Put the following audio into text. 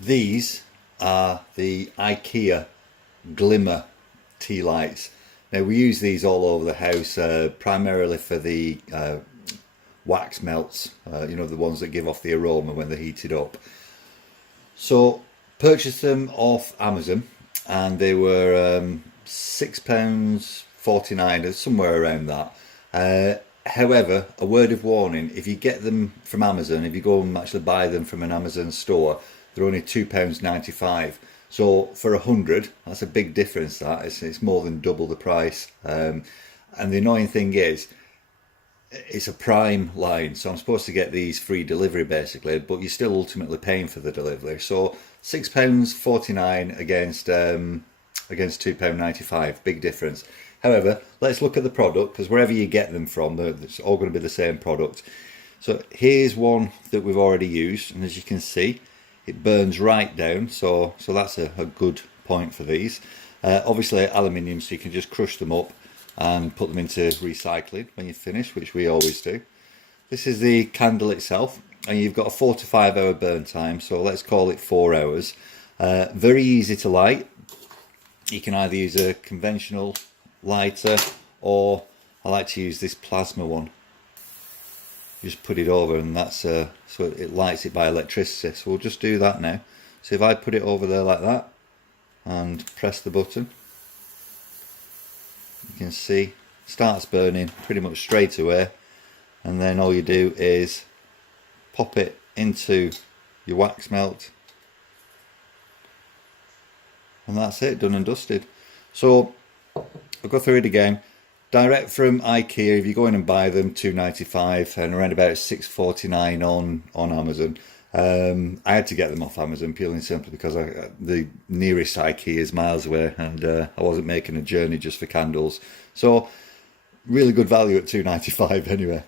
These are the Ikea Glimma tea lights. Now we use these all over the house, primarily for the wax melts, you know, the ones that give off the aroma when they're heated up. So purchased them off Amazon, and they were £6.49, somewhere around that. However, a word of warning, if you get them from Amazon, if you go and actually buy them from an Amazon store, they're only £2.95. So for 100, that's a big difference. That it's more than double the price. And the annoying thing is, it's a Prime line, so I'm supposed to get these free delivery basically, but you're still ultimately paying for the delivery. So £6.49 against £2.95, big difference. However, let's look at the product, because wherever you get them from, it's all going to be the same product. So here's one that we've already used, and as you can see, it burns right down, so that's a good point for these. Obviously aluminium, so you can just crush them up and put them into recycling when you finish, which we always do. This is the candle itself, and you've got a 4 to 5 hour burn time, so let's call it 4 hours. Very easy to light. You can either use a conventional lighter, or I like to use this plasma one. You just put it over, and that's so it lights it by electricity. So we'll just do that now. So if I put it over there like that and press the button, you can see it starts burning pretty much straight away, and then all you do is pop it into your wax melt, and that's it, done and dusted. So I'll go through it again. Direct from Ikea, if you go in and buy them, £2.95, and around about £6.49 on Amazon. I had to get them off Amazon purely and simply because the nearest Ikea is miles away, and I wasn't making a journey just for candles. So really good value at £2.95 anyway.